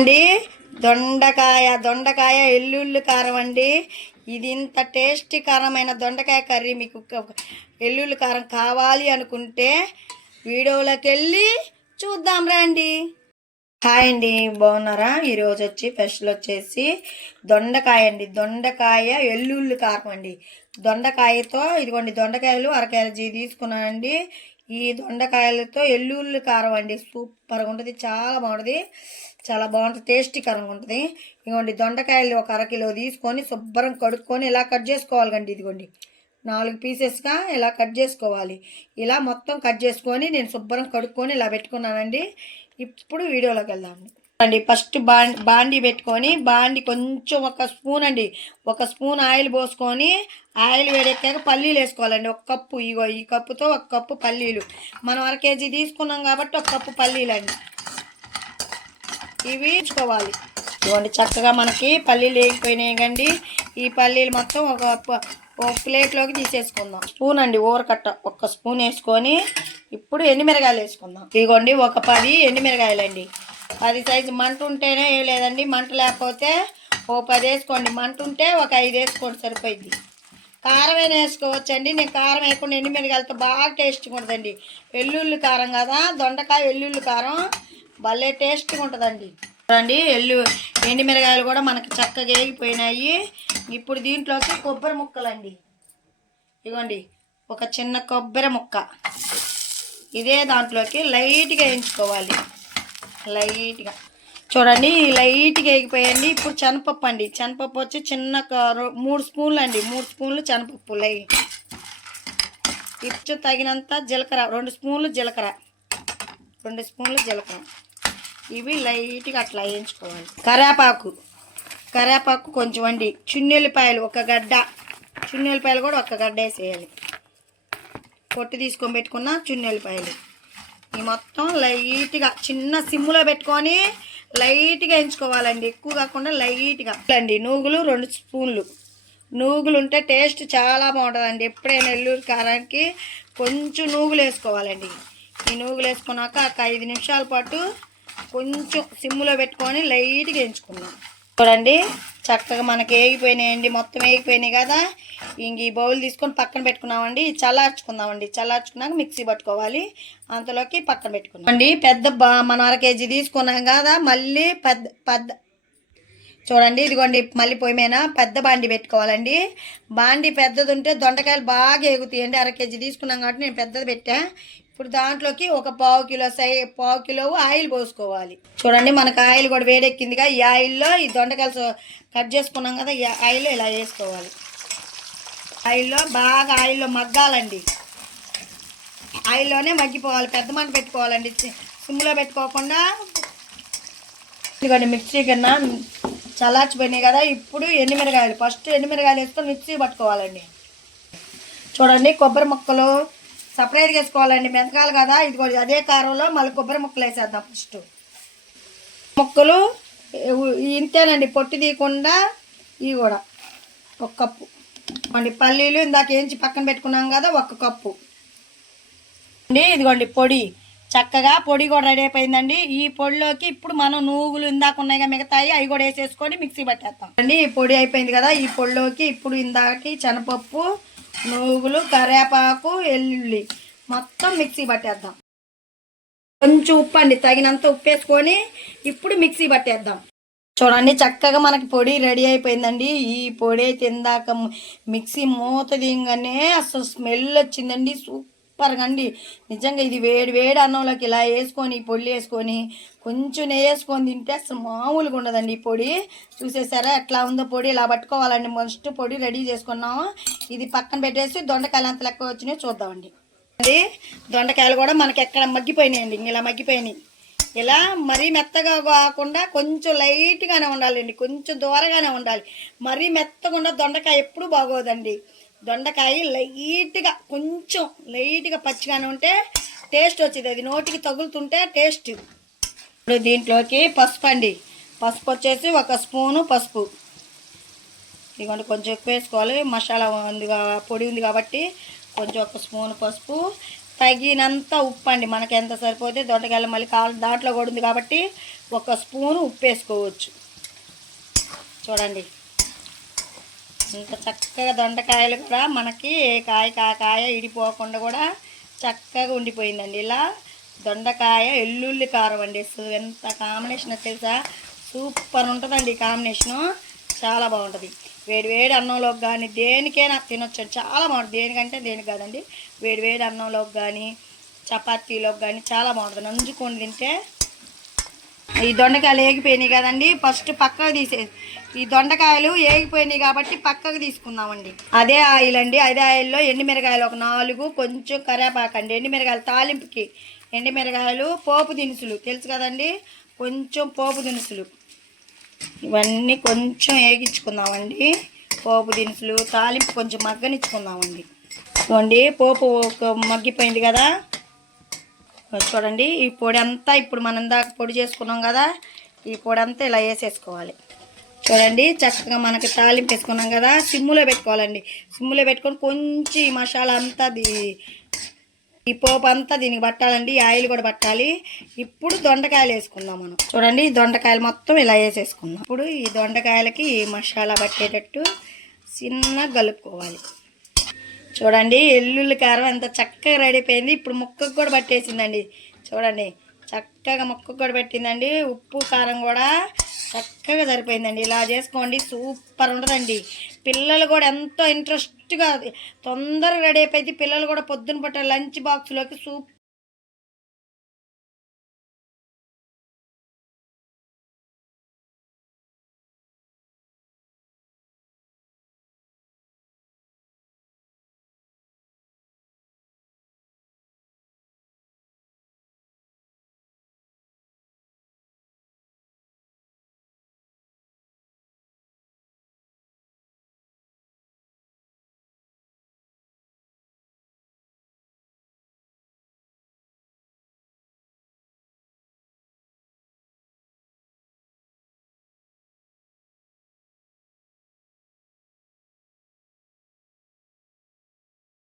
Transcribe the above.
అండి. దొండకాయ దొండకాయ ఎల్లుల్లి కారం అండి. ఇది ఇంత టేస్టీ కారమైన దొండకాయ కర్రీ మీకు ఎల్లుల్లి కారం కావాలి అనుకుంటే వీడియోలోకి వెళ్ళి చూద్దాం రండి. హాయ్ అండి బాగున్నారా? ఈరోజు వచ్చి స్పెషల్ వచ్చేసి దొండకాయ అండి. దొండకాయ ఎల్లుల్లి కారం అండి. దొండకాయతో ఇదిగోండి దొండకాయలు అర కేజీ తీసుకున్నానండి. ఈ దొండకాయలతో ఎల్లుల్లి కారం అండి. సూపర్గా ఉంటుంది. చాలా బాగుంటుంది. చాలా బాగుంటుంది. టేస్టీ కారంగా ఉంటుంది. ఇదిగోండి దొండకాయలు ఒక అరకిలో తీసుకొని శుభ్రం కడుక్కొని ఇలా కట్ చేసుకోవాలి కండి ఇదిగోండి. నాలుగు పీసెస్గా ఇలా కట్ చేసుకోవాలి. ఇలా మొత్తం కట్ చేసుకొని నేను శుభ్రం కడుక్కొని ఇలా పెట్టుకున్నానండి. ఇప్పుడు వీడియోలోకి వెళ్దాం. అండి. ఫస్ట్ బాండి బాండి పెట్టుకొని బాండి కొంచెం ఒక స్పూన్ అండి. ఒక స్పూన్ ఆయిల్ పోసుకొని ఆయిల్ వేడెక్కాక పల్లీలు వేసుకోవాలండి. ఒక కప్పు ఇగో ఈ కప్పుతో ఒక కప్పు పల్లీలు. మనం అర కేజీ తీసుకున్నాం కాబట్టి ఒక కప్పు పల్లీలు అండి ఇవి వేసుకోవాలి ఇవ్వండి చక్కగా మనకి పల్లీలు వేగిపోయినాయి కండి. ఈ పల్లీలు మొత్తం ఒక ఒక ప్లేట్లోకి తీసేసుకుందాం. స్పూన్ అండి ఊరకట్ట ఒక స్పూన్ వేసుకొని ఇప్పుడు ఎండుమిరగాయలు వేసుకుందాం. ఇదిగోండి ఒక పది ఎండుమిరగాయలు అండి పది సైజు మంట ఉంటేనే ఏం లేదండి మంట లేకపోతే ఓ పది వేసుకోండి. మంట ఉంటే ఒక ఐదు వేసుకోండి సరిపోయింది కారమైనా వేసుకోవచ్చండి. నేను కారం వేయకుండా ఎండుమిరగాయలతో బాగా టేస్ట్గా ఉంటుందండి వెల్లుల్లి కారం కదా దొండకాయ వెల్లుల్లి కారం భలే టేస్ట్గా ఉంటుందండి. చూడండి ఎల్లు ఎండుమిరగాయలు కూడా మనకి చక్కగా వేగిపోయినాయి ఇప్పుడు దీంట్లోకి కొబ్బరి ముక్కలండి. ఇగోండి ఒక చిన్న కొబ్బరి ముక్క. ఇదే దాంట్లోకి లైట్గా వేయించుకోవాలి. లైట్గా. చూడండి లైట్గా వేగిపోయండి ఇప్పుడు శనపప్పు అండి. శనపప్పు వచ్చి చిన్న మూడు స్పూన్లు అండి మూడు స్పూన్లు శనపప్పు లై. ఇప్పుడు తగినంత జీలకర్ర. రెండు స్పూన్లు జీలకర్ర. రెండు స్పూన్లు జీలకర్ర. ఇవి లైట్గా అట్లా వేయించుకోవాలి. కరేపాకు. కరేపాకు కొంచెం అండి. చున్నెల్లిపాయలు ఒక గడ్డ. చున్నెల్లిపాయలు కూడా ఒక గడ్డ వేసేయాలి. పొట్టు తీసుకొని పెట్టుకున్న చున్నెల్లిపాయలు. ఈ మొత్తం లైట్గా చిన్న సిమ్ములో పెట్టుకొని లైట్గా ఎంచుకోవాలండి. ఎక్కువ కాకుండా లైట్గా. అండి నూగులు రెండు స్పూన్లు. నూగులు ఉంటే టేస్ట్ చాలా బాగుంటుందండి. ఎప్పుడైనా ఎల్లూరు కారానికి కొంచెం నూగులు వేసుకోవాలండి. ఈ నూగులు వేసుకున్నాక ఒక ఐదు నిమిషాల పాటు కొంచెం సిమ్ములో పెట్టుకొని లైట్గా ఎంచుకున్నాం చూడండి. చక్కగా మనకి వేగిపోయినాయండి మొత్తం వేగిపోయినాయి కదా. ఇంక ఈ బౌల్ తీసుకొని పక్కన పెట్టుకున్నామండి. చల్లార్చుకుందామండి. చల్లార్చుకున్నాక మిక్సీ పట్టుకోవాలి. అంతలోకి పక్కన పెట్టుకున్నాం అండి పెద్ద బా మనం అర కేజీ తీసుకున్నాం కదా. మళ్ళీ పెద్ద పెద్ద చూడండి ఇదిగోండి మళ్ళీ పొయ్యి మీద పెద్ద బాండి పెట్టుకోవాలండి. బాండి పెద్దది ఉంటే దొండకాయలు బాగా ఎగుతాయండి అర కేజీ తీసుకున్నాం కాబట్టి నేను పెద్దది పెట్టా. ఇప్పుడు దాంట్లోకి ఒక పావు కిలో సై పావు కిలో ఆయిల్ పోసుకోవాలి. చూడండి మనకు ఆయిల్ కూడా వేడెక్కిందిగా ఈ ఆయిల్లో ఈ దొండకాయలు కట్ చేసుకున్నాం కదా ఈ ఆయిల్ ఇలా వేసుకోవాలి. ఆయిల్లో బాగా ఆయిల్లో మగ్గాలండి. ఆయిల్లోనే మగ్గిపోవాలి పెద్ద మంట పెట్టుకోవాలండి. సిమ్లో పెట్టుకోకుండా ఇదిగోండి మిక్సీ కన్నా చల్లార్చిపోయినాయి కదా ఇప్పుడు ఎండుమిరగాయలు ఫస్ట్ ఎండుమిరగాయలు వేసుకొని మిక్సీ పట్టుకోవాలండి. చూడండి కొబ్బరి ముక్కలు సపరేట్గా వేసుకోవాలండి. మెతకాలి కదా? ఇదిగో అదే కారంలో మళ్ళీ కొబ్బరి ముక్కలు వేసేద్దాం ఫస్ట్. ముక్కలు ఇంతేనండి. పొట్టి తీయకుండా ఇవి కూడా ఒక కప్పు. అండి పల్లీలు ఇందాక ఏంచి పక్కన పెట్టుకున్నాం కదా ఒక కప్పు. అండి ఇదిగోండి పొడి. చక్కగా పొడి కూడా రెడీ అయిపోయిందండి. ఈ పొడిలోకి ఇప్పుడు మనం నువ్వులు ఇందాక ఉన్నాయిగా మిగతాయి అవి కూడా వేసేసుకొని మిక్సీ పట్టేస్తాం అండి ఈ పొడి అయిపోయింది కదా ఈ పొడిలోకి ఇప్పుడు ఇందాక శనపప్పు నువ్వులు కరివేపాకు ఎల్లుల్లి. మొత్తం మిక్సీ పట్టేద్దాం. కొంచెం ఉప్పు అండి తగినంత ఉప్పు వేసుకొని ఇప్పుడు మిక్సీ పట్టేద్దాం. చూడండి చక్కగా మనకి పొడి రెడీ అయిపోయిందండి. ఈ పొడి అయితే ఇందాక మిక్సీ మూత దిగగానే అసలు స్మెల్ వచ్చిందండి సూపర్గా అండి నిజంగా ఇది వేడి వేడి అన్నంలోకి ఇలా వేసుకొని పొడి వేసుకొని కొంచెం నెయ్యి వేసుకొని తింటే అసలు మామూలుగా ఉండదండి ఈ పొడి. చూసేసారా ఎట్లా ఉందో పొడి ఇలా పట్టుకోవాలండి. ఫస్ట్ పొడి రెడీ చేసుకున్నాము. ఇది పక్కన పెట్టేసి దొండకాయలు అంత లెక్క వచ్చినాయో చూద్దామండి. అది దొండకాయలు కూడా మనకి ఎక్కడ మగ్గిపోయినాయండి. ఇంక ఇలా మగ్గిపోయినాయి. ఇలా మరీ మెత్తగా కాకుండా కొంచెం లైట్గానే ఉండాలండి. కొంచెం దూరగానే ఉండాలి. మరీ మెత్తకుండా దొండకాయ ఎప్పుడు బాగోదండి. దొండకాయ లైట్గా కొంచెం లైట్గా పచ్చిగానే ఉంటే టేస్ట్ వచ్చేది. అది నోటికి తగులుతుంటే టేస్ట్. ఇప్పుడు దీంట్లోకి పసుపు అండి. పసుపు వచ్చేసి ఒక స్పూను పసుపు. ఇదిగోండి కొంచెం ఎక్కువ వేసుకోవాలి. మసాలా ఉంది పొడి ఉంది కాబట్టి కొంచెం ఒక స్పూన్ పసుపు. తగినంత ఉప్పు అండి. మనకి ఎంత సరిపోతే దొండకాయలు మళ్ళీ కాలు దాంట్లో కూడా ఉంది కాబట్టి ఒక స్పూను ఉప్పు వేసుకోవచ్చు. చూడండి. ఇంకా చక్కగా దొండకాయలు కూడా మనకి ఏ కాయ కా కాయ ఇడిపోకుండా కూడా చక్కగా ఉండిపోయిందండి. ఇలా దొండకాయ ఎల్లుల్లి కారం అండి. ఎంత కాంబినేషన్ తెలుసా? సూపర్ ఉంటుందండి ఈ కాంబినేషను చాలా బాగుంటుంది. వేడి వేడి అన్నంలోకి కానీ దేనికైనా తినొచ్చు చాలా బాగుంటుంది. దేనికంటే దేనికి కాదండి. వేడి వేడి అన్నంలోకి కానీ చపాతీలోకి కానీ చాలా బాగుంటుంది. నంజుకొని తింటే ఈ దొండకాయలు ఏగిపోయినాయి కదండి. ఫస్ట్ పక్కకు తీసే ఈ దొండకాయలు ఏగిపోయినాయి కాబట్టి పక్కకు తీసుకుందామండి. అదే ఆయిల్ అండి. అదే ఆయిల్లో ఎండుమిరకాయలు ఒక నాలుగు కొంచెం కరేపాకు అండి. ఎండుమిరకాయలు తాలింపుకి ఎండుమిరకాయలు పోపు దినుసులు. తెలుసు కదండి? కొంచెం పోపు దినుసులు. ఇవన్నీ కొంచెం వేగించుకుందామండి పోపు దినుసులు తాలింపు కొంచెం మగ్గనిచ్చుకుందామండి. చూడండి పోపు ఒక మగ్గిపోయింది కదా. చూడండి ఈ పొడి అంతా ఇప్పుడు మనం దాకా పొడి చేసుకున్నాం కదా ఈ పొడి అంతా ఇలా వేసేసుకోవాలి. చూడండి చక్కగా మనకి తాలింపు వేసుకున్నాం కదా సిమ్ములో పెట్టుకోవాలండి. సిమ్ములో పెట్టుకొని కొంచెం ఈ మసాలా అంతా దీ- ఈ పోపు అంతా దీనికి పట్టాలండి ఈ ఆయిల్ కూడా పట్టాలి. ఇప్పుడు దొండకాయలు వేసుకుందాం మనం. చూడండి ఈ దొండకాయలు మొత్తం ఇలా వేసేసుకుందాం. ఇప్పుడు ఈ దొండకాయలకి ఈ మసాలా పట్టేటట్టు చిన్నగా కలుపుకోవాలి. చూడండి ఎల్లుల్లి కారం ఎంత చక్కగా రెడీ అయిపోయింది. ఇప్పుడు ముక్కకు కూడా పట్టేసిందండి. చూడండి చక్కగా ముక్కకు కూడా పెట్టిందండి. ఉప్పు కారం కూడా చక్కగా సరిపోయిందండి. ఇలా చేసుకోండి సూపర్ ఉంటుందండి. పిల్లలు కూడా ఎంతో ఇంట్రెస్ట్గా తొందరగా రెడీ అయిపోయింది. పిల్లలు కూడా పొద్దున పూట లంచ్ బాక్స్లోకి సూప్